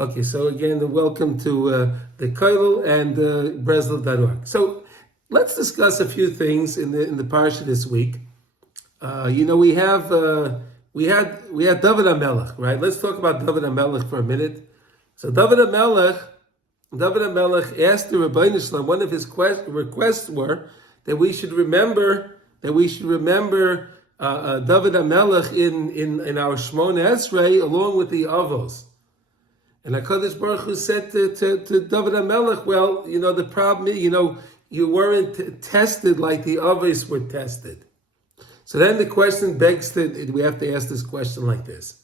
Okay, so again, welcome to the Koilel and Breslov.org. So let's discuss a few things in the parsha this week. We had David HaMelech, right? Let's talk about David HaMelech for a minute. So David HaMelech asked the Rebbeinu Shalom, one of his requests were that we should remember David HaMelech in our Shmona Esrei along with the Avos. And HaKadosh Baruch Hu said to David HaMelech, well, the problem is, you weren't tested like the Avos were tested. So then the question begs we have to ask this question like this.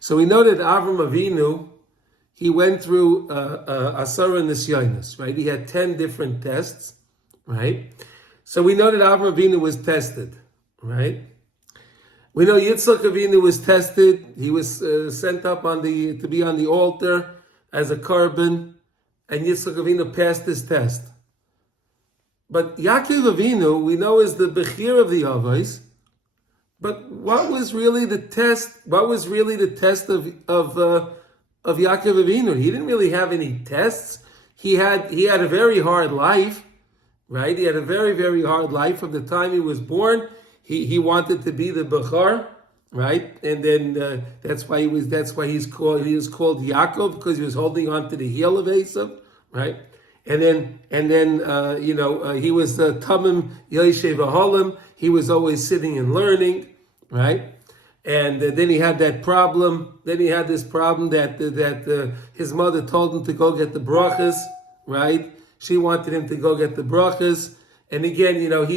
So we know that Avraham A'vinu, he went through Asara Nisyonos, right? He had 10 different tests, right? So we know that Avraham A'vinu was tested, right? We know Yitzchak A'vinu was tested. He was sent up to be on the altar as a korban, and Yitzchak A'vinu passed his test. But Yackov A'vinu, we know, is the Bechir of the Avos. But what was really the test? What was really the test of Yackov A'vinu? He didn't really have any tests. He had a very hard life, right? He had a very, very hard life from the time he was born. He wanted to be the Bechar, right? And then that's why he was called Yaakov, because he was holding on to the heel of Yosef, right? And then he was the Tamim Yosef Aholim. He was always sitting and learning, right? And then he had that problem. Then he had this problem that his mother told him to go get the brachas, right? She wanted him to go get the brachas. And again, Yaakov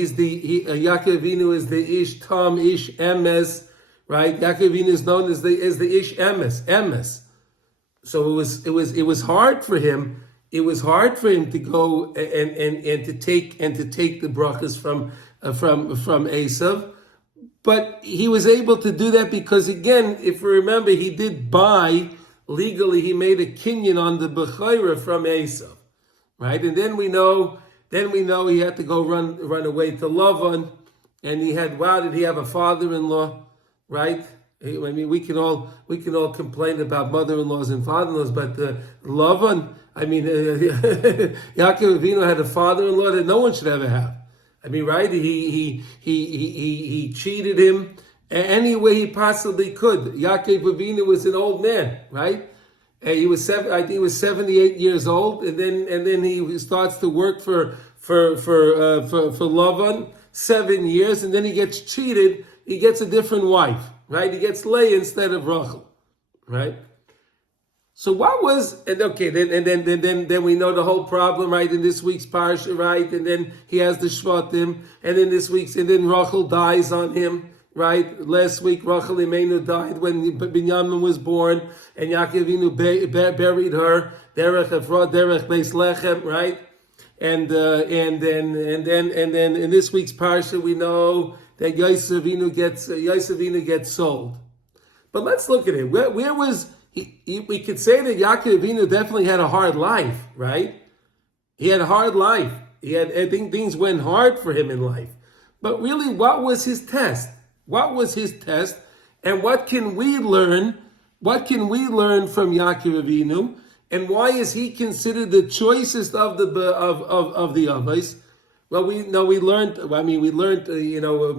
A'vinu is the Ish Tam, Ish Emes, right? Yaakov A'vinu is known as the Ish Emes. So it was hard for him. It was hard for him to go and to take the brachas from Esav, but he was able to do that because, again, if we remember, he did buy legally. He made a kinyan on the bechira from Esav, right? And then we know he had to go run away to Lavan, and did he have a father-in-law, right? I mean, we can all complain about mother-in-laws and father-in-laws, but Lavan, Yaakov A'vinu had a father-in-law that no one should ever have. I mean, right? He cheated him any way he possibly could. Yaakov A'vinu was an old man, right? He was 78 years old, and then he starts to work for Lavan 7 years, and then he gets cheated. He gets a different wife, right? He gets Leah instead of Rachel, right? So what was then we know the whole problem, right? In this week's parsha, right? And then he has the Shvatim, and then then Rachel dies on him. Right, last week Rachel Imenu died when Binyamin was born, and Yaakov A'vinu buried her derech Efrah, derech Beis Lechem, right? And then in this week's parsha we know that Yosef A'vinu gets sold. But let's look at it. Where was he? We could say that Yaakov A'vinu definitely had a hard life, right? He had a hard life. I think things went hard for him in life. But really, what was his test? What was his test, and what can we learn? What can we learn from Yaakov A'vinu, and why is he considered the choicest of the Avos? Well, we learned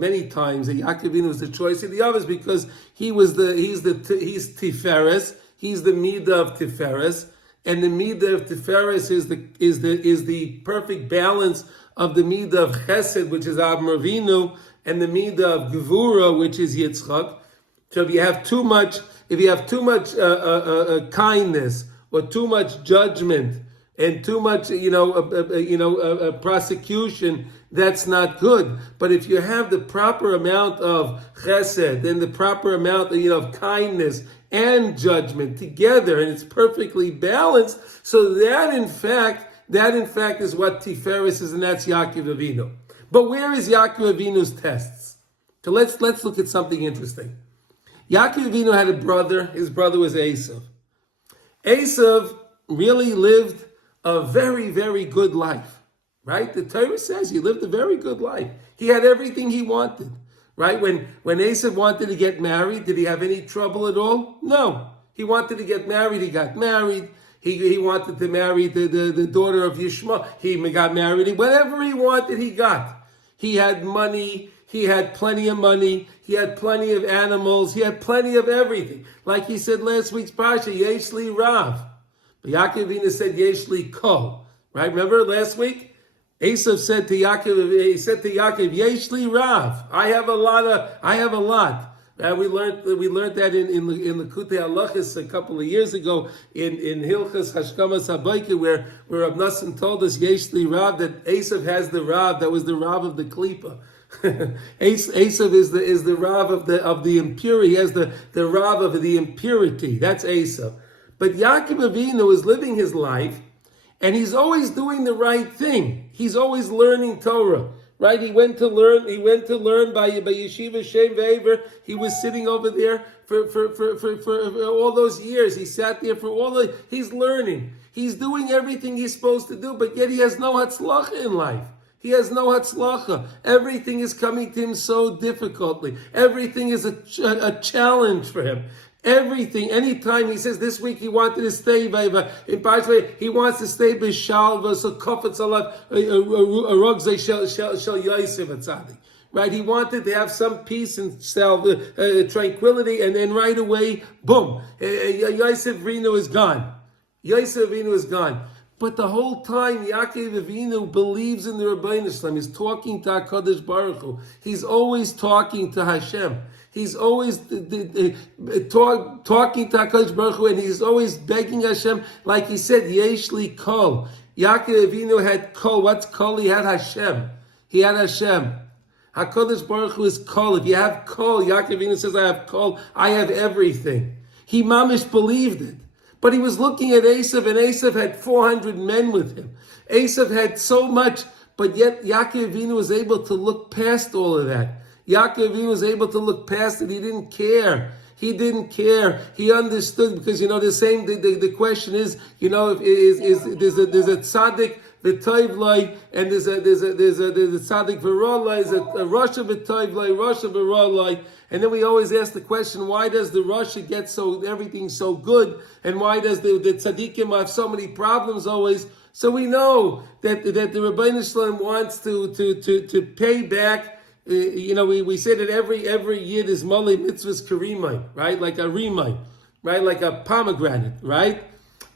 many times that Yaakov A'vinu was the choice of the Avos because he's Tiferes, he's the Midah of Tiferes, and the Midah of Tiferes is the perfect balance of the Midah of Chesed, which is Avraham A'vinu, and the Midah of Gevura, which is Yitzchak. So if you have too much kindness or too much judgment and too much prosecution, that's not good. But if you have the proper amount of chesed and the proper amount of kindness and judgment together, and it's perfectly balanced, so that in fact is what Tiferes is, and that's Yaakov A'vinu. But where is Yaakov Avinu's tests? So let's look at something interesting. Yaakov A'vinu had a brother. His brother was Esav. Esav really lived a very, very good life, right? The Torah says he lived a very good life. He had everything he wanted, right? When Esav wanted to get married, did he have any trouble at all? No. He wanted to get married, he got married. He wanted to marry the daughter of Yishmael. He got married. Whatever he wanted, he got. He had money. He had plenty of money. He had plenty of animals. He had plenty of everything. Like he said last week's parsha, Yesh li Rav. But Yaakov A'vinu said Yesh li Kol. Right? Remember last week? Esav said to Yaakov, Yesh li Rav. I have a lot. And we learned that in Likutei Halachos a couple of years ago in Hilchas Hashkamas Habayka, where Rav Nassim told us Yesh li Rav, that Esav has the Rav that was the Rav of the Klipa. Esav is the Rav of the impurity. He has the Rav of the impurity. That's Esav. But Yaakov A'vinu is living his life, and he's always doing the right thing. He's always learning Torah. Right, he went to learn by Yeshiva Shem Ve'ever. He was sitting over there for all those years. He sat there he's learning. He's doing everything he's supposed to do, but yet he has no hatzlacha in life. He has no hatzlacha. Everything is coming to him so difficultly. Everything is a challenge for him. Everything, anytime he says this week he wanted to stay in Parsha, he wants to stay by Shalva, so Kofetz Alav, Rogzei Shel Yosef Atzadik. Right? He wanted to have some peace and tranquility, and then right away, boom, Yosef A'vinu is gone. Yosef A'vinu is gone. But the whole time, Yaakov A'vinu believes in the Rebbeinu Shalom. He's talking to HaKadosh Baruch Hu. He's always talking to Hashem. He's always talking to HaKadosh Baruch Hu, and he's always begging Hashem, like he said, Yesh li Kol. Yaakov A'vinu had Kol. What's Kol? He had Hashem. He had Hashem. HaKadosh Baruch Hu is Kol. If you have Kol, Yaakov A'vinu says, I have Kol. I have everything. He mamish believed it. But he was looking at Esav, and Esav had 400 men with him. Esav had so much, but yet Yaakov A'vinu was able to look past all of that. Yaakov A'vinu was able to look past it. He didn't care. He didn't care. He understood, because the question is, there's a tzaddik v'toivlai, and there's a tzaddik v'rolai, there's a rasha v'toivlai, rasha v'rolai. And then we always ask the question, why does the rasha get everything so good, and why does the tzaddikim have so many problems always? So we know that the Rebbeinu Shalom wants to pay back. We say that every yid is malei mitzvahs karimai, right? Like a rimai, right? Like a pomegranate, right?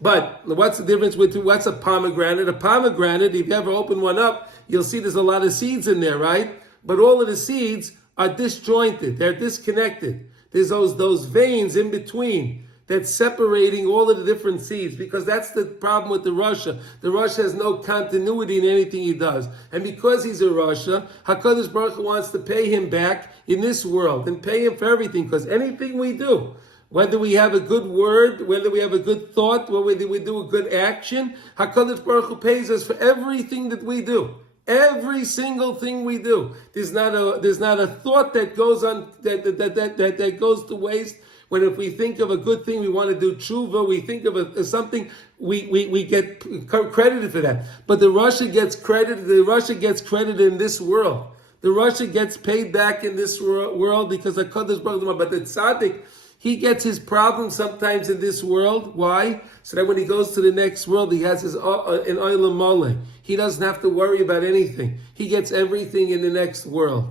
But what's the difference what's a pomegranate? A pomegranate, if you ever open one up, you'll see there's a lot of seeds in there, right? But all of the seeds are disjointed. They're disconnected. There's those veins in between that's separating all of the different seeds, because that's the problem with the rasha. The rasha has no continuity in anything he does. And because he's a rasha, HaKadosh Baruch Hu wants to pay him back in this world and pay him for everything, because anything we do, whether we have a good word, whether we have a good thought, whether we do a good action, HaKadosh Baruch Hu pays us for everything that we do. Every single thing we do. There's not a thought that goes on that goes to waste. When if we think of a good thing, we want to do tshuva, we think of something, we get credited for that. But the rasha gets credited in this world. The rasha gets paid back in this world because of HaKadosh Baruch Hu. But the tzaddik, he gets his problems sometimes in this world. Why? So that when he goes to the next world, he has his in olam mole. He doesn't have to worry about anything. He gets everything in the next world.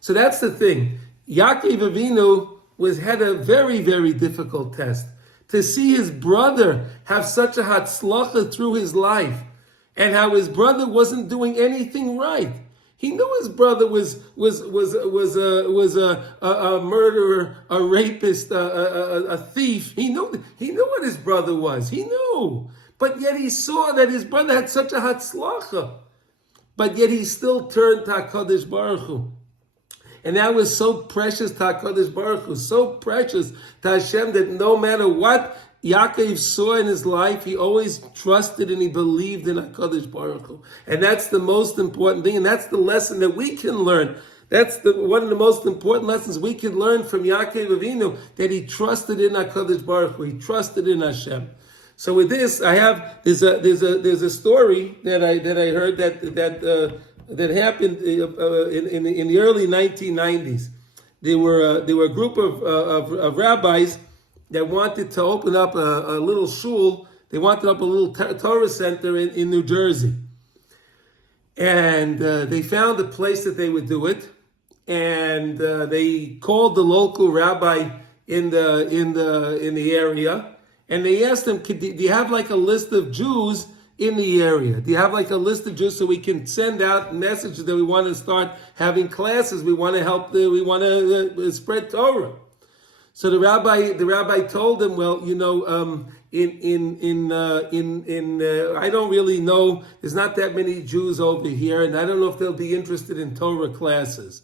So that's the thing. Yaakov A'vinu had a very, very difficult test. To see his brother have such a hatzlacha through his life, and how his brother wasn't doing anything right. He knew his brother was a murderer, a rapist, a thief. He knew what his brother was. He knew, but yet he saw that his brother had such a hatzlacha. But yet he still turned to HaKadosh Baruch Hu. And that was so precious to HaKadosh Baruch Hu, so precious to Hashem, that no matter what Yaakov saw in his life, he always trusted and he believed in HaKadosh Baruch Hu. And that's the most important thing, and that's the lesson that we can learn. That's one of the most important lessons we can learn from Yaakov A'vinu, that he trusted in HaKadosh Baruch Hu, he trusted in Hashem. So with this, there's a story that I heard that happened in the early 1990s. There were a group of rabbis that wanted to open up a little shul. They wanted to open a little Torah center in New Jersey. And they found a place that they would do it. And they called the local rabbi in the area. And they asked him, do you have like a list of Jews in the area? Do you have like a list of Jews so we can send out messages that we want to start having classes? We want to help. We want to spread Torah. So the rabbi told him, well, I don't really know. There's not that many Jews over here, and I don't know if they'll be interested in Torah classes.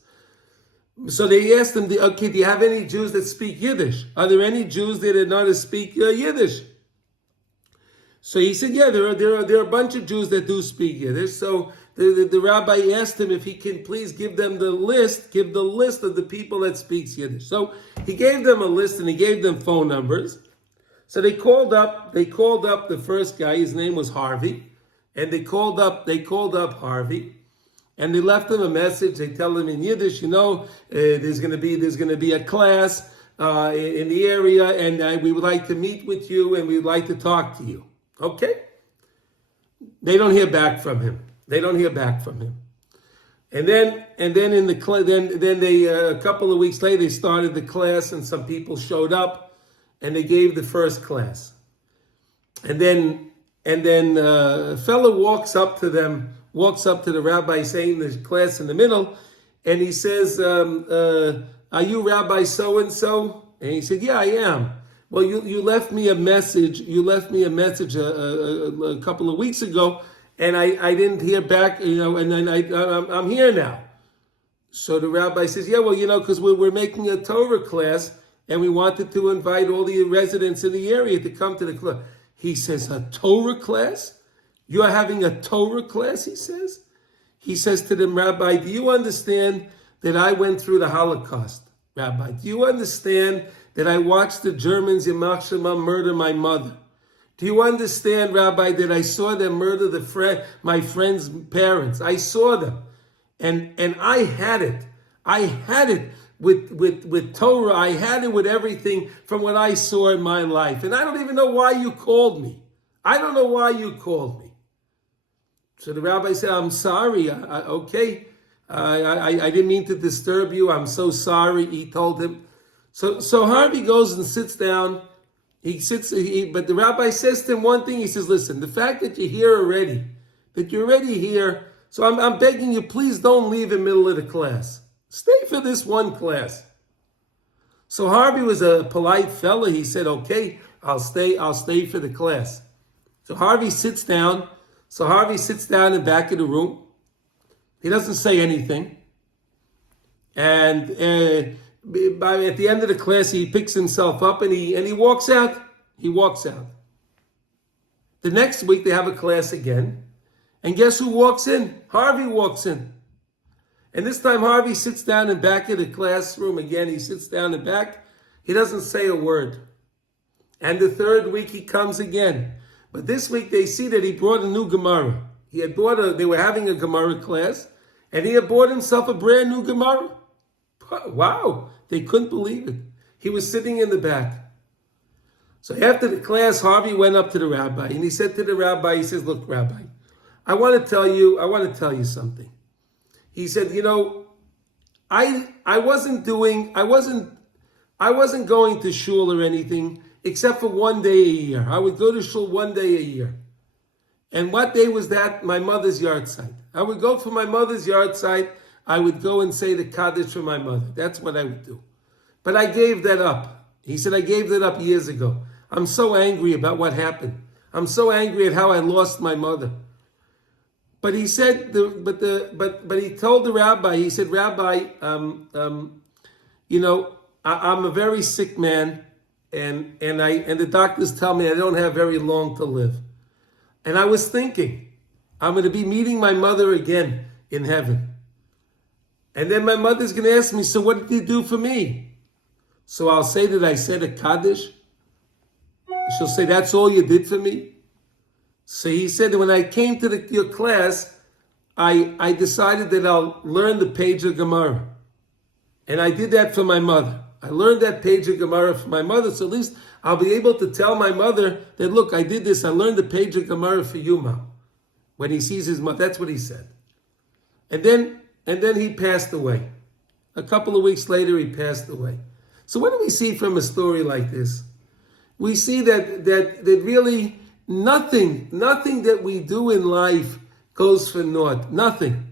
So they asked him, okay, do you have any Jews that speak Yiddish? Are there any Jews that know how to speak Yiddish? So he said, yeah, there are a bunch of Jews that do speak Yiddish. So the rabbi asked him if he can please give the list of the people that speaks Yiddish. So he gave them a list and he gave them phone numbers. So they called up the first guy. His name was Harvey, and they called up Harvey, and they left him a message. They tell him in Yiddish, there's going to be a class in the area, and we would like to meet with you, and we would like to talk to you. Okay? They don't hear back from him. And then they a couple of weeks later they started the class, and some people showed up, and they gave the first class. And then a fellow walks up to the rabbi saying the class in the middle, and he says, are you Rabbi so and so? And he said, yeah, I am. Well, you left me a message. A couple of weeks ago, and I didn't hear back. And then I'm here now. So the rabbi says, yeah, well, because we're making a Torah class, and we wanted to invite all the residents in the area to come to the class. He says, a Torah class? You're having a Torah class, he says? He says to them, Rabbi, do you understand that I went through the Holocaust? Rabbi, do you understand that I watched the Germans in Machshama murder my mother? Do you understand, Rabbi, that I saw them murder my friend's parents? I saw them. And I had it. I had it with Torah. I had it with everything from what I saw in my life. And I don't even know why you called me. I don't know why you called me. So the rabbi said, I'm sorry. Okay. I didn't mean to disturb you. I'm so sorry, he told him. So Harvey goes and sits down. But the rabbi says to him one thing. He says, listen, the fact that you're already here, so I'm begging you, please don't leave in the middle of the class. Stay for this one class. So Harvey was a polite fella. He said, okay, I'll stay for the class. So Harvey sits down. in the back of the room. He doesn't say anything. And at the end of the class, he picks himself up and he walks out. He walks out. The next week, they have a class again. And guess who walks in? Harvey walks in. And this time, Harvey sits down in back of the classroom again. He sits down in back. He doesn't say a word. And the third week, he comes again. But this week, they see that he brought a new Gemara. They were having a Gemara class, and he had bought himself a brand new Gemara. Wow, they couldn't believe it. He was sitting in the back. So after the class, Harvey went up to the rabbi, and he said to the rabbi, he says, look, Rabbi, I want to tell you something. He said, I wasn't going to shul or anything except for one day a year. I would go to shul one day a year. And what day was that? My mother's yard site. I would go for my mother's yard site. I would go and say the Kaddish for my mother. That's what I would do. But I gave that up. He said, I gave that up years ago. I'm so angry about what happened. I'm so angry at how I lost my mother. But he said, but he told the rabbi, he said, Rabbi, I'm a very sick man, and the doctors tell me I don't have very long to live. And I was thinking, I'm going to be meeting my mother again in heaven. And then my mother's going to ask me, so what did you do for me? So I'll say that I said a Kaddish. She'll say, that's all you did for me? So he said that when I came to your class, I decided that I'll learn the page of Gemara. And I did that for my mother. I learned that page of Gemara from my mother, so at least I'll be able to tell my mother that, look, I did this, I learned the page of Gemara for you, Mom. When he sees his mother, that's what he said. And then he passed away. A couple of weeks later, he passed away. So what do we see from a story like this? We see that really nothing that we do in life goes for naught. Nothing.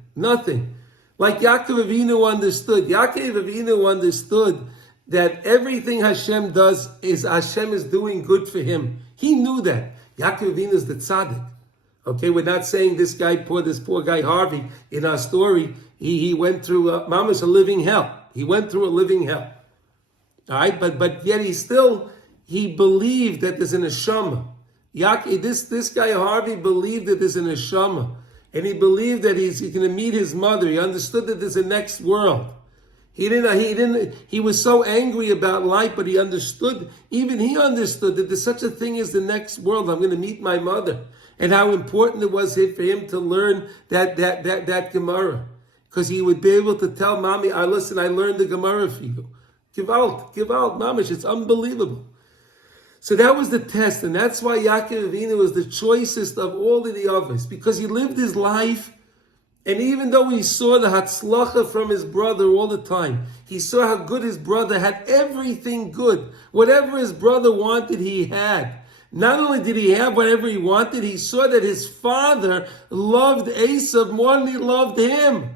Like Yackov A'vinu understood. Yackov A'vinu understood that everything Hashem does is Hashem is doing good for him. He knew that. Yackov A'vinu is the tzaddik. Okay, we're not saying this poor guy Harvey in our story, he went through mama's a living hell. He went through a living hell. All right, but yet he believed that there's an neshama. This guy Harvey believed that there's an neshama, and he believed that he's going to meet his mother. He understood that there's a next world. He was so angry about life, but he understood that there's such a thing as the next world. I'm going to meet my mother. And how important it was for him to learn that Gemara. Because he would be able to tell Mommy, listen, I learned the Gemara for you. Gewalt, Mamish, it's unbelievable. So that was the test, and that's why Yaakov A'vinu was the choicest of all of the others, because he lived his life, and even though he saw the hatzlacha from his brother all the time, he saw how good his brother had, everything good. Whatever his brother wanted, he had. Not only did he have whatever he wanted, he saw that his father loved Esav more than he loved him.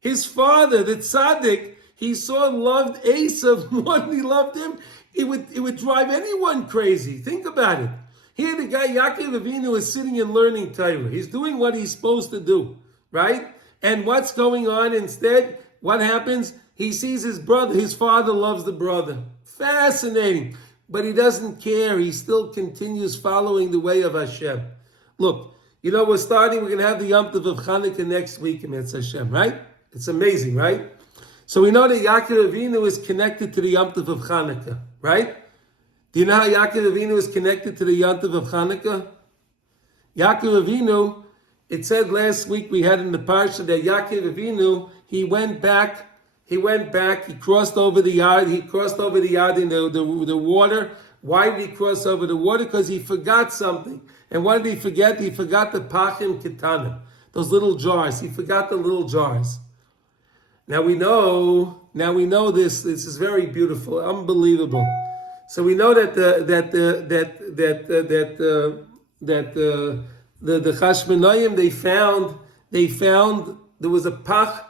His father, the tzaddik, he saw loved Esav more than he loved him. It would drive anyone crazy. Think about it. Here the guy, Yaakov A'vinu, is sitting and learning Torah. He's doing what he's supposed to do, right? And what's going on instead? What happens? He sees his brother. His father loves the brother. Fascinating. But he doesn't care. He still continues following the way of Hashem. Look, we're going to have the Yom Tov of Chanukah next week in Metz Hashem, right? It's amazing, right? So we know that Yaakov A'vinu is connected to the Yom Tov of Chanukah, right? Do you know how Yaakov A'vinu is connected to the Yom Tov of Chanukah? Yaakov A'vinu, it said last week we had in the parsha that Yaakov A'vinu, he went back, he crossed over the yard in the water. Why did he cross over the water? Because he forgot something. And what did he forget? He forgot the pachim ketanim, those little jars. He forgot the little jars. Now we know this is very beautiful, unbelievable. So we know that the Chashmonaim they found there was a pach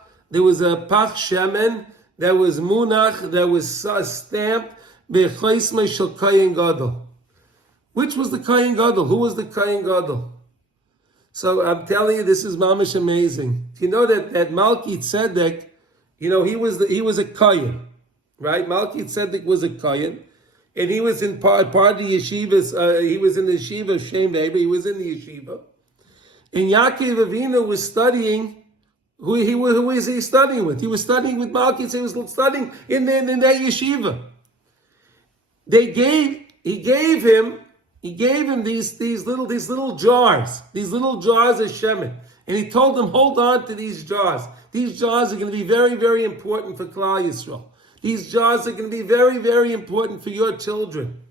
shemen that was munach, that was stamped b'choismei shel Kohen Gadol. Which was the Kohen Gadol? Who was the Kohen Gadol? So I'm telling you, this is mamish amazing. You know that Malki Tzedek, he was a Kohen, right? Malki Tzedek was a Kohen, and he was in part of the yeshivas. He was in the yeshiva of Shem Weber. He was in the yeshiva, and Yaakov A'vinu was studying. Who is he studying with? He was studying with Malki. So he was studying in that yeshiva. He gave him these little jars of shemen, and he told him, hold on to these jars. These jars are going to be very, very important for Klal Yisrael. These jars are going to be very, very important for your children.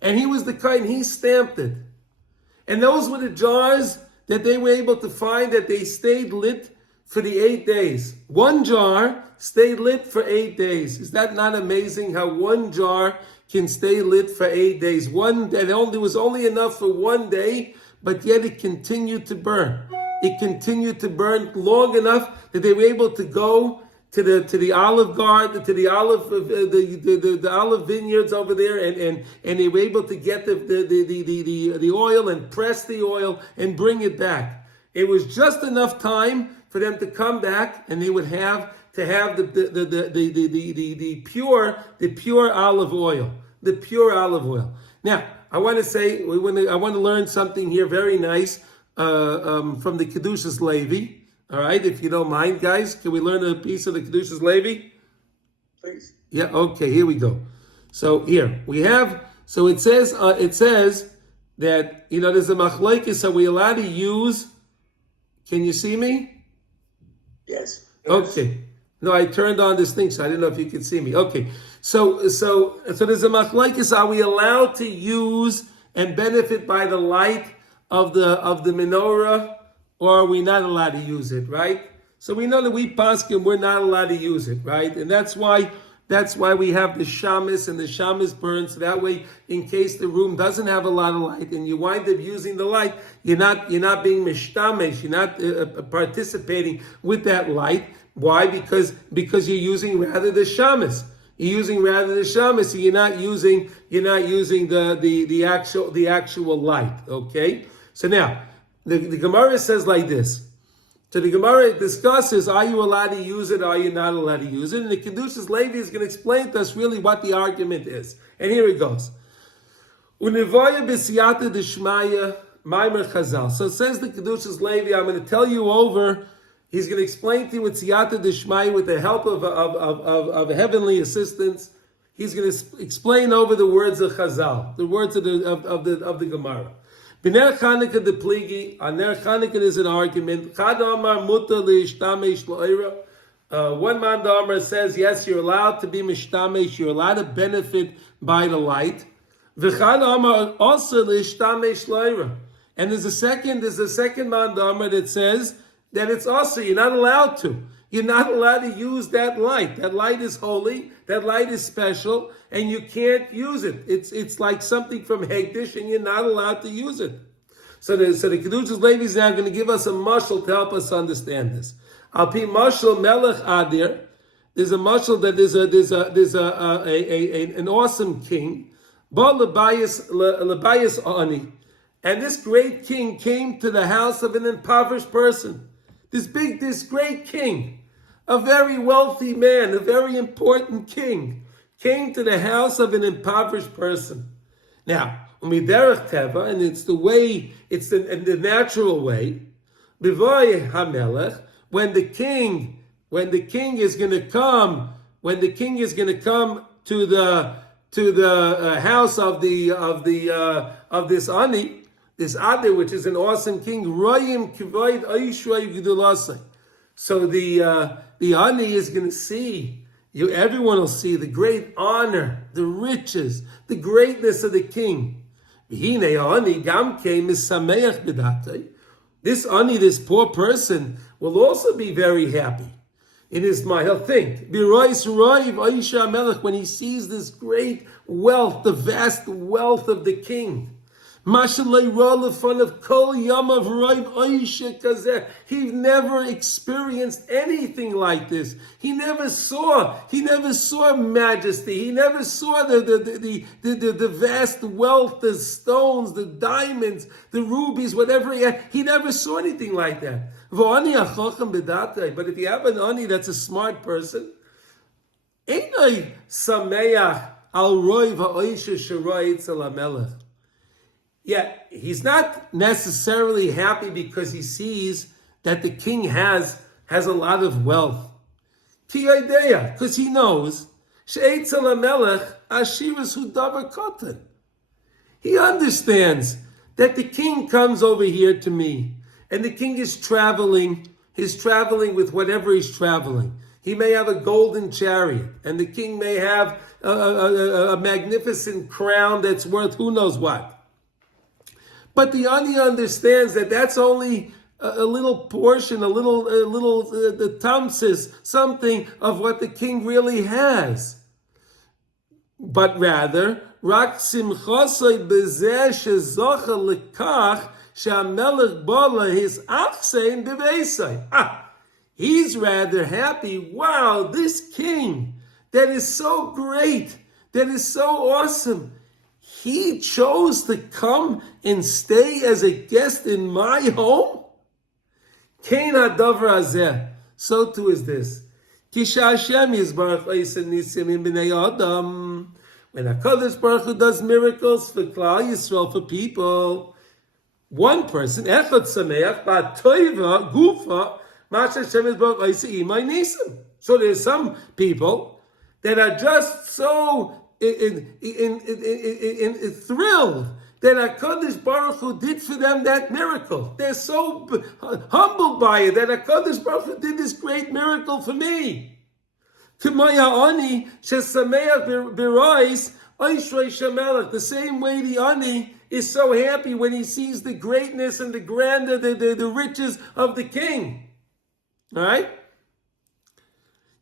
And he was the kind, he stamped it. And those were the jars that they were able to find that they stayed lit for the 8 days. One jar stayed lit for 8 days. Is that not amazing how one jar can stay lit for 8 days? There was only enough for 1 day, but yet it continued to burn. It continued to burn long enough that they were able to go to the olive garden, to the olive vineyards over there, and they were able to get the oil and press the oil and bring it back. It was just enough time for them to come back, and they would have the pure olive oil, the pure olive oil. Now, I want to say I want to learn something here very nice from the Kedushas Levi. All right, if you don't mind, guys, can we learn a piece of the Kedushas Levi? Please. Yeah, okay, here we go. So here we have, so it says that, there's a machlokes, are we allowed to use, can you see me? Yes. Okay. No, I turned on this thing, so I didn't know if you could see me. Okay, so there's a machlokes. Are we allowed to use and benefit by the light of the menorah, or are we not allowed to use it? Right. So we know that we paskin, we're not allowed to use it, right? And that's why we have the shamus, and the shamus burns. So that way, in case the room doesn't have a lot of light and you wind up using the light, you're not being mishtamesh, you're not participating with that light. Why? Because you're using rather the shamus. You're using rather the shamus, so you're not using the actual light. Okay. So now the Gemara says like this. So the Gemara discusses, are you allowed to use it, or are you not allowed to use it? And the Kedushas Levi is going to explain to us really what the argument is. And here it goes. Univaya b'siyata d'shmaya maimer chazal. So it says the Kedushas Levi, I'm going to tell you over, he's going to explain to you with siyata d'shmaya, with the help of heavenly assistance. He's going to explain over the words of Chazal, the words of the Gemara. B'ner Chanukah the pligi, on Ner Chanukah there's an argument. Chad Amar muta li'ishtamesh l'oira. One man Amar says, yes, you're allowed to be mishtamesh, you're allowed to benefit by the light. V'chad Amar also li'ishtamesh l'oira. And there's a second man Amar that says that it's also, you're not allowed to. You're not allowed to use that light. That light is holy. That light is special, and you can't use it. It's like something from Hegdish, and you're not allowed to use it. So the Kedushas Levi is now going to give us a mashal to help us understand this. Al pi mashal melech adir. There's a mashal that there's an awesome king, ba lebayis ani, and this great king came to the house of an impoverished person. This great king, a very wealthy man, a very important king, came to the house of an impoverished person. Now, umiderech teva, and it's the natural way. Bivoy hamelech, when the king is going to come to the house of this ani. This Adar, which is an awesome king, Royim Kivoid Aishrei Gdulasai. So the Ani is going to see, everyone will see the great honor, the riches, the greatness of the king. This Ani, this poor person, will also be very happy. In his mind, he'll think, when he sees this great wealth, the vast wealth of the king. He never experienced anything like this. He never saw majesty. He never saw the vast wealth, the stones, the diamonds, the rubies, whatever he had. He never saw anything like that. But if you have an ani that's a smart person, yeah, he's not necessarily happy because he sees that the king has a lot of wealth. Because he knows he understands that the king comes over here to me, and the king is traveling with whatever he's traveling. He may have a golden chariot, and the king may have a magnificent crown that's worth who knows what. But the ani understands that that's only a little portion, the tamsis, something of what the king really has. But rather, rak simchosay bezeh shezocha lekach she'amelech bala his achsein beveisay. He's rather happy. Wow, this king that is so great, that is so awesome, he chose to come and stay as a guest in my home? Kain hadavar hazeh. So too is this. Kisha Hashem yizbarach oiseh nisim in bnei adam. When HaKadosh Baruch Hu does miracles for Klal Yisrael, for people, one person, echad sameach, ba'toiva, gufa, masha Hashem yizbarach oiseh imay nisim. So there's some people that are just so thrilled that HaKadosh Baruch Hu did for them that miracle. They're so humbled by it that HaKadosh Baruch Hu did this great miracle for me. To Maya Ani, Shesameach Birois, Oishrei Shemelech. The same way the Ani is so happy when he sees the greatness and the grandeur, the riches of the king. All right?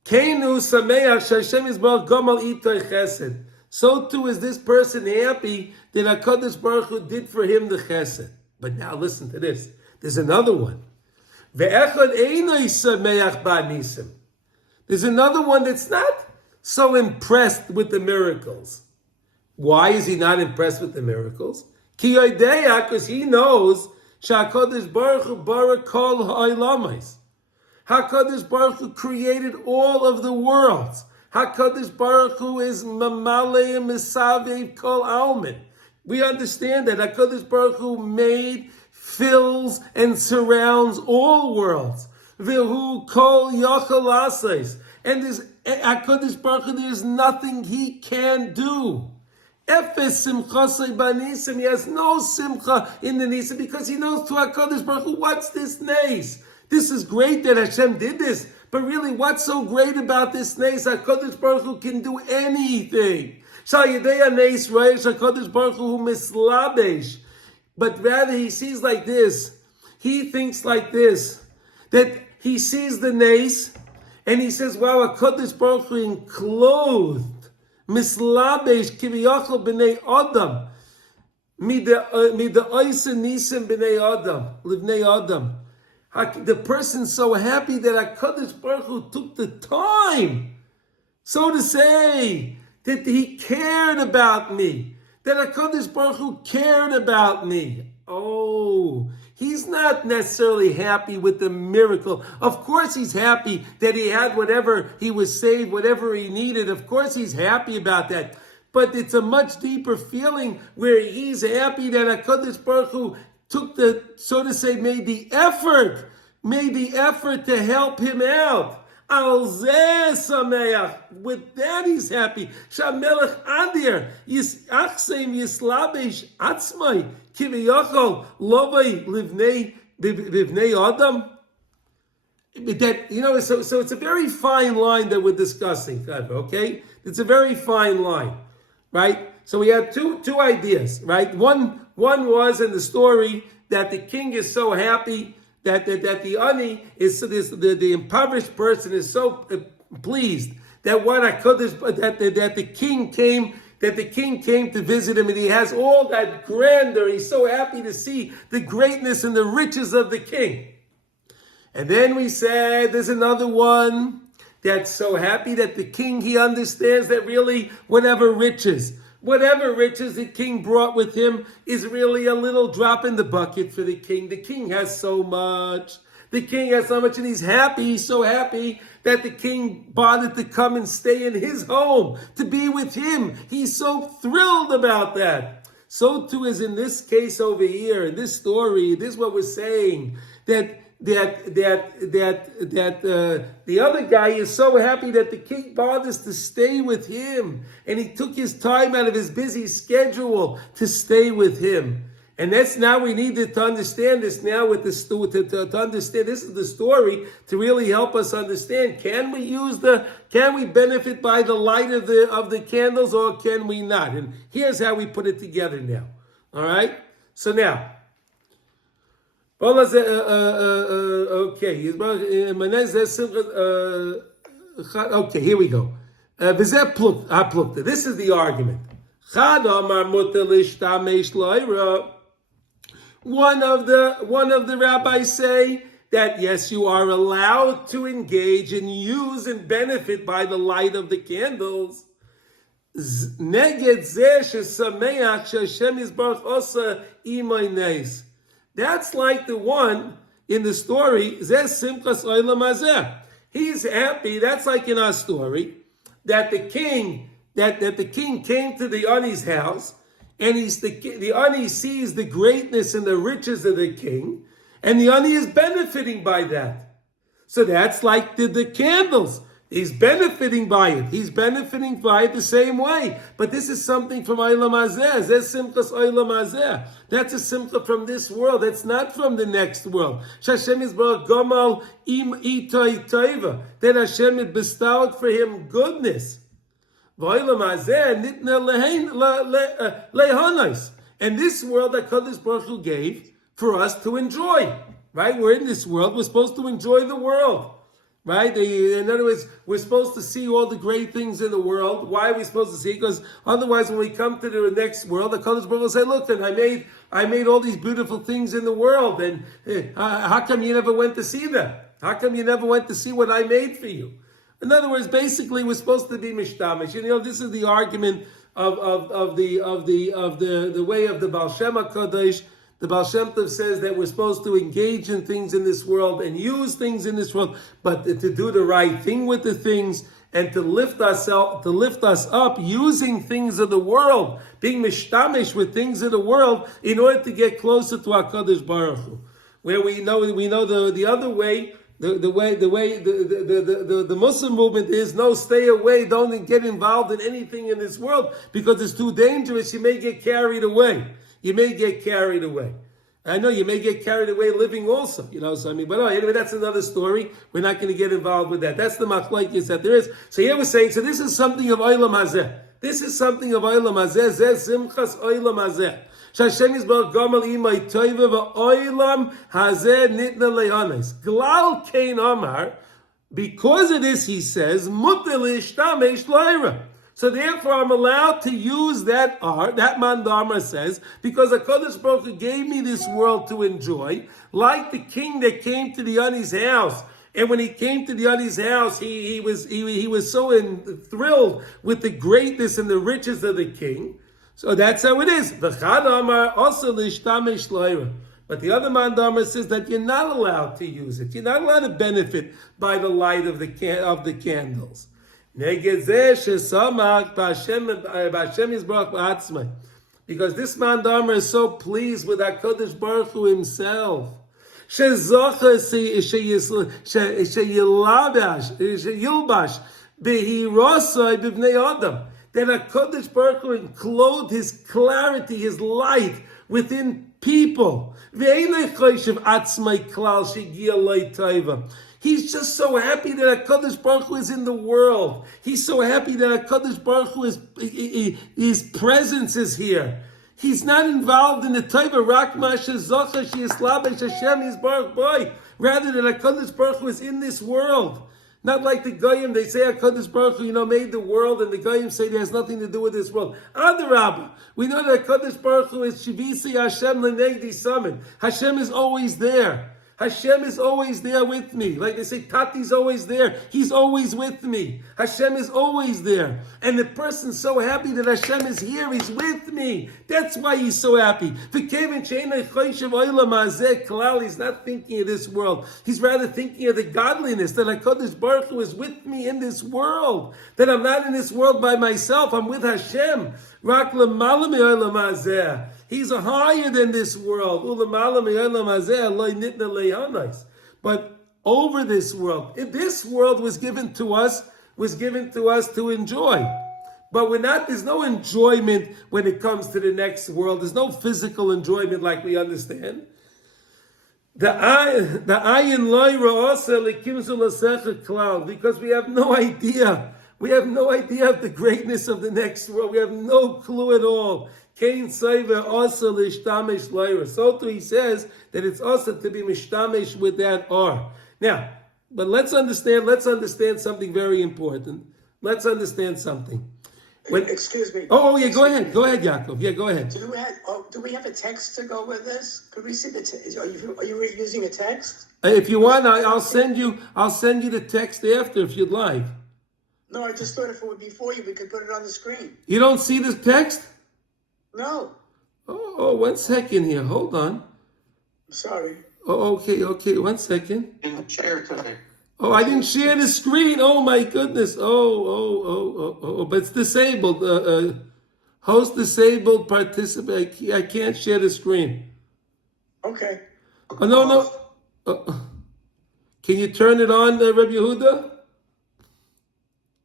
Keinu Sameach Shashem Yisbarach Gomal Itoy Chesed. So too is this person happy that HaKadosh Baruch Hu did for him the chesed. But now listen to this. There's another one. Ve'echad einoi sameach ba'nisim. There's another one that's not so impressed with the miracles. Why is he not impressed with the miracles? Ki yodeya, because he knows sheHaKadosh Baruch Hu bara kol ha'olamos. HaKadosh Baruch Hu created all of the worlds. HaKadosh Baruch Hu is Mamalei Misavev Kol Almin. We understand that HaKadosh Baruch Hu made, fills, and surrounds all worlds. V'hu Kol Yochel Asais. And there's HaKadosh Baruch Hu, there's nothing he can do. Efes Simchasei Banisim. He has no simcha in the Nisim because he knows to HaKadosh Baruch Hu, what's this nace? This is great that Hashem did this. But really, what's so great about this nace? HaKadosh Baruch Hu can do anything. But rather, he sees like this. He thinks like this. That he sees the nace, and he says, wow, HaKadosh Baruch Hu enclosed, mislabesh kiviyachol b'nei Adam, mida oisa nisim b'nei Adam, livnei Adam. The person's so happy that HaKadosh Baruch Hu took the time, so to say, that he cared about me. That HaKadosh Baruch Hu cared about me. Oh, he's not necessarily happy with the miracle. Of course he's happy that he had whatever he was saved, whatever he needed. Of course he's happy about that. But it's a much deeper feeling where he's happy that HaKadosh Baruch Hu took the, so to say, made the effort to help him out. Al zeh sameach. With that he's happy. Shamelech adir achseim yislabesh atzmai kiviyachol lovei livnei adam. That, you know, so it's a very fine line that we're discussing. Okay, it's a very fine line, right? So we have two ideas, right? One was in the story that the king is so happy that the ani is the impoverished person is so pleased that that the king came to visit him, and he has all that grandeur. He's so happy to see the greatness and the riches of the king. And then we said there's another one that's so happy that the king, he understands that really whatever riches the king brought with him is really a little drop in the bucket for the king. The king has so much. And he's happy. He's so happy that the king bothered to come and stay in his home, to be with him. He's so thrilled about that. So too is in this case over here, in this story, this is what we're saying, that the other guy is so happy that the king bothers to stay with him, and he took his time out of his busy schedule to stay with him. And that's now we needed to understand this now with the to understand this is the story to really help us understand. Can we benefit by the light of the candles, or can we not? And here's how we put it together now. All right. So now. Okay. Okay, here we go. This is the argument. One of the rabbis say that yes, you are allowed to engage and use and benefit by the light of the candles. That's like the one in the story. He's happy. That's like in our story that the king came to the Ani's house, and the Ani sees the greatness and the riches of the king, and the Ani is benefiting by that. So that's like the candles. He's benefiting by it. He's benefiting by it the same way. But this is something from Olam Hazeh. Zeh Simchas Olam Hazeh. That's a simcha from this world. That's not from the next world. Hashem is Gomal im itay taiva. Then Hashem had bestowed for him goodness. V'olam Hazeh nitna lehanos. And this world that HaKadosh Baruch Hu gave for us to enjoy. Right? We're in this world. We're supposed to enjoy the world. Right? In other words, we're supposed to see all the great things in the world. Why are we supposed to see? Because otherwise, when we come to the next world, the HaKadosh Baruch Hu will say, look, and I made all these beautiful things in the world, and how come you never went to see them? How come you never went to see what I made for you? In other words, basically, we're supposed to be mishtamish. You know, this is the argument of the way of the Baal Shem HaKadosh. The Baal Shem Tov says that we're supposed to engage in things in this world and use things in this world, but to do the right thing with the things and to lift us up using things of the world, being mishtamish with things of the world in order to get closer to HaKadosh Baruch Hu. Where we know the other way. The Muslim movement is no, stay away, don't get involved in anything in this world because it's too dangerous. You may get carried away. You may get carried away. I know you may get carried away living also, so anyway, that's another story. We're not going to get involved with that. That's the machlokes that there is. So here we're saying, so this is something of Olam Hazeh. This is something of Olam Hazeh. Zeh Simchas Olam Hazeh. Hashem is bar gamal imay toiva v'olam hazeh nitna lehanes. Glal kein amar, because of this, he says, muter l'ishtamesh l'ira. So therefore, I'm allowed to use that art, that mandama says, because HaKadosh Baruch Hu gave me this world to enjoy, like the king that came to the Ani's house. And when he came to the Ani's house, he was so thrilled with the greatness and the riches of the king. So that's how it is. But the other mandama says that you're not allowed to use it. You're not allowed to benefit by the light of the candles. Because this mandama is so pleased with HaKadosh Baruch Hu himself. That HaKadosh Baruch Hu enclosed his clarity, his light within people. He's just so happy that HaKadosh Baruch Hu is in the world. He's so happy that HaKadosh Baruch Hu his presence is here. He's not involved in the Taiva Rakma Shezocha Sheyislabesh Hashem Yisbarach Boy. Rather than HaKadosh Baruch Hu is in this world. Not like the Goyim, they say HaKadosh Baruch Hu, made the world, and the Goyim say it has nothing to do with this world. Adarabah, we know that HaKadosh Baruch Hu is Shivisi Hashem L'negdi Samin. Hashem is always there. Hashem is always there with me. Like they say, Tati's always there. He's always with me. Hashem is always there. And the person's so happy that Hashem is here. He's with me. That's why he's so happy. He's not thinking of this world. He's rather thinking of the godliness that HaKadosh Baruch Hu is with me in this world. That I'm not in this world by myself. I'm with Hashem. He's higher than this world. But over this world was given to us to enjoy. But there's no enjoyment when it comes to the next world. There's no physical enjoyment like we understand. Because we have no idea. We have no idea of the greatness of the next world. We have no clue at all. So too he says that it's also to be mishtamish with that R. Now, but let's understand something very important. Let's understand something. Excuse me. Yeah, go ahead, Yaakov. Yeah, go ahead. Do we have a text to go with this? Could we see the text? Are you using a text? If you want, I'll send you the text after if you'd like. No, I just thought if it would be for you, we could put it on the screen. You don't see this text? No. Oh, 1 second here. Hold on. I'm sorry. Okay. 1 second. Didn't share today. Oh, I didn't share the screen. Oh my goodness. Oh. But it's disabled. Host disabled. Participate. I can't share the screen. Okay. Oh no. Can you turn it on, Reb Yehuda?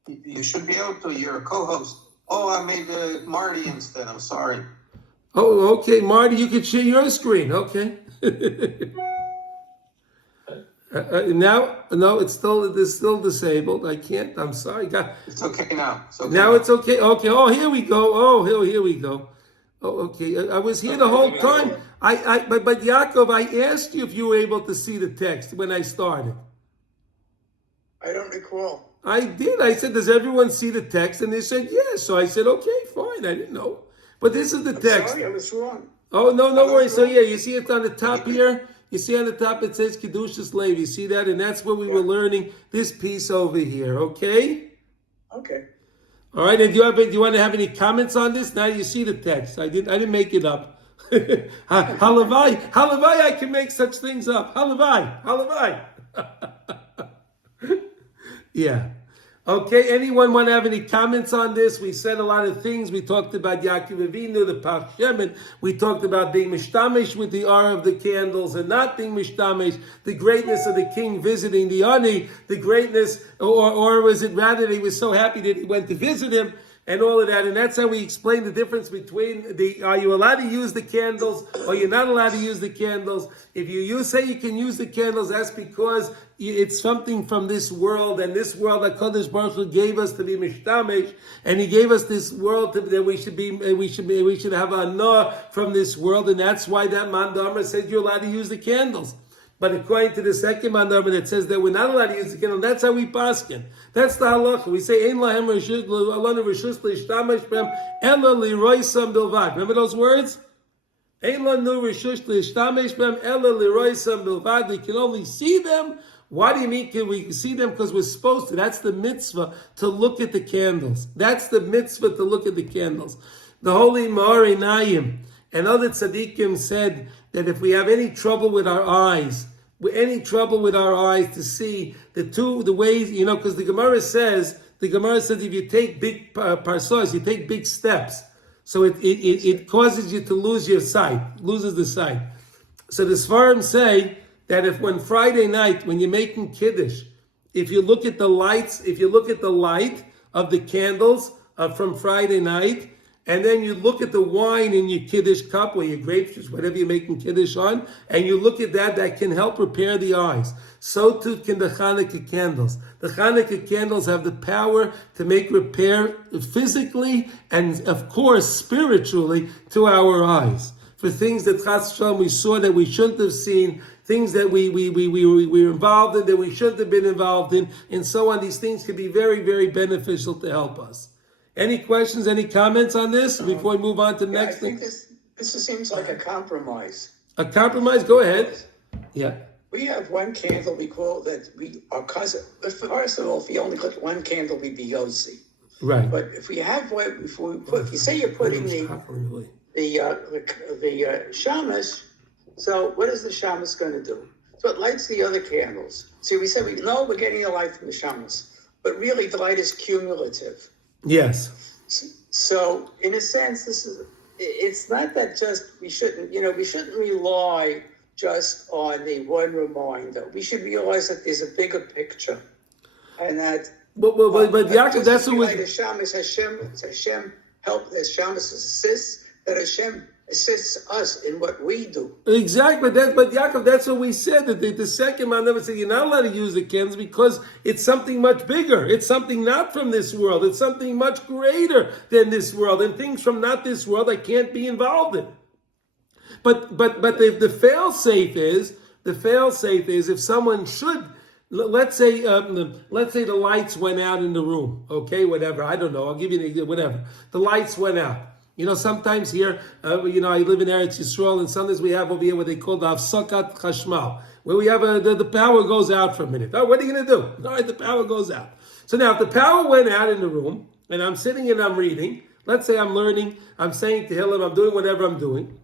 You should be able to. You're a co-host. Oh, I made Marty instead. I'm sorry. Oh, okay, Marty, you can share your screen. Okay. Now, no, it's still disabled. I can't. I'm sorry. God. It's okay now. It's okay Now it's okay. Okay. Oh, here we go. Oh, here we go. Oh, okay. I was here the whole time. But Yaakov, I asked you if you were able to see the text when I started. I don't recall. I did. I said, "Does everyone see the text?" And they said, "Yes." So I said, "Okay, fine." I didn't know, but this is the text. Sorry, I was wrong. Oh, no worries. So yeah, you see it on the top here. You see on the top it says Kedushas Lev. You see that, and that's where we were learning this piece over here. Okay. Okay. All right. And do you want to have any comments on this? Now you see the text. I didn't make it up. Halavai, I can make such things up. Halavai. Yeah. Okay, anyone want to have any comments on this? We said a lot of things. We talked about Yackov A'vinu, the Pach Shemen. We talked about being mishtamish with the R of the candles and not being mishtamish, the greatness of the king visiting the Ani, the greatness, or was it rather that he was so happy that he went to visit him, and all of that. And that's how we explain the difference between are you allowed to use the candles or you're not allowed to use the candles. If you say you can use the candles, that's because it's something from this world, and this world that Kadosh Baruch Hu gave us to be mishtamish, and He gave us this world that we should have a nah from this world, and that's why that mandamar said you're allowed to use the candles. But according to the second mandamar that says that we're not allowed to use the candle, that's how we paskin. That's the halacha. We say ein lahem reshus leishtamish b'hem ela liroisam bilvad. Remember those words? Ein lanu reshus leishtamish b'hem ela liroisam bilvad. We can only see them. Why do you mean can we see them? Because we're supposed to. That's the mitzvah to look at the candles. That's the mitzvah to look at the candles. The holy Ma'arei Nayim and other tzaddikim said that if we have any trouble with our eyes, to see the ways, because the Gemara says if you take big parsos, you take big steps, so it causes you to lose your sight, loses the sight. So the Sfarim say that when Friday night, when you're making Kiddush, if you look at the light of the candles from Friday night, and then you look at the wine in your Kiddush cup or your grape juice, whatever you're making Kiddush on, and you look at that can help repair the eyes. So too can the Chanukah candles. The Chanukah candles have the power to make repair physically and, of course, spiritually to our eyes. For things that Chas Shalom we saw that we shouldn't have seen, things that we were involved in that we shouldn't have been involved in, and so on. These things can be very, very beneficial to help us. Any questions, any comments on this before we move on to the next thing? I think this seems like a compromise. A compromise? Go ahead. Yeah. We have one candle, we call that first of all, if we only lit one candle, we'd be Yosef. Right. But if we have one, if you say you're putting the shamas, so what is the shamas going to do? So it lights the other candles. See, we said we're getting the light from the shamas, but really the light is cumulative. Yes. So in a sense, it's not that just we shouldn't rely just on the one reminder. We should realize that there's a bigger picture, and that. But Yaakov, that's what the Shamas Hashem help. The Shamas assists, that Hashem assists us in what we do. Exactly, but Yaakov, that's what we said. That the second man never said you're not allowed to use the candles because it's something much bigger. It's something not from this world. It's something much greater than this world, and things from not this world I can't be involved in. But the fail-safe is if someone should. Let's say the lights went out in the room. Okay, whatever. I don't know. I'll give you an example. Whatever. The lights went out. Sometimes here, I live in Eretz Yisrael, and sometimes we have over here what they call the Hafsakat Chashmal, where we have the power goes out for a minute. Oh, what are you going to do? All right, the power goes out. So now, if the power went out in the room, and I'm sitting and I'm reading, let's say I'm learning, I'm saying Tehillim, I'm doing whatever I'm doing,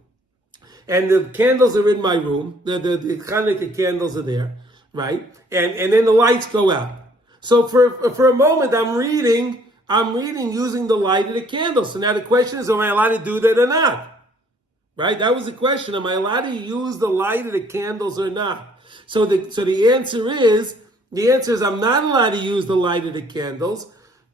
and the candles are in my room, the Chanukah candles are there, right? And then the lights go out. So for a moment, I'm reading using the light of the candle. So now the question is, am I allowed to do that or not? Right? That was the question. Am I allowed to use the light of the candles or not? So the answer is I'm not allowed to use the light of the candles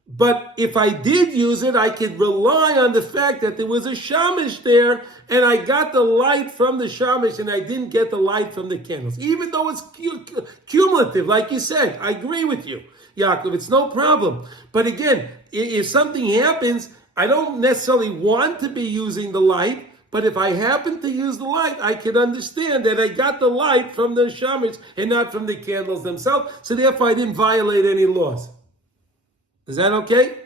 But if I did use it, I could rely on the fact that there was a shamish there, and I got the light from the shamish, and I didn't get the light from the candles. Even though it's cumulative, like you said, I agree with you, Yaakov. It's no problem. But again, if something happens, I don't necessarily want to be using the light. But if I happen to use the light, I can understand that I got the light from the shamish and not from the candles themselves. So therefore, I didn't violate any laws. Is that okay?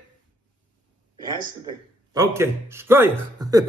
It has to be. Okay. Shkoyach.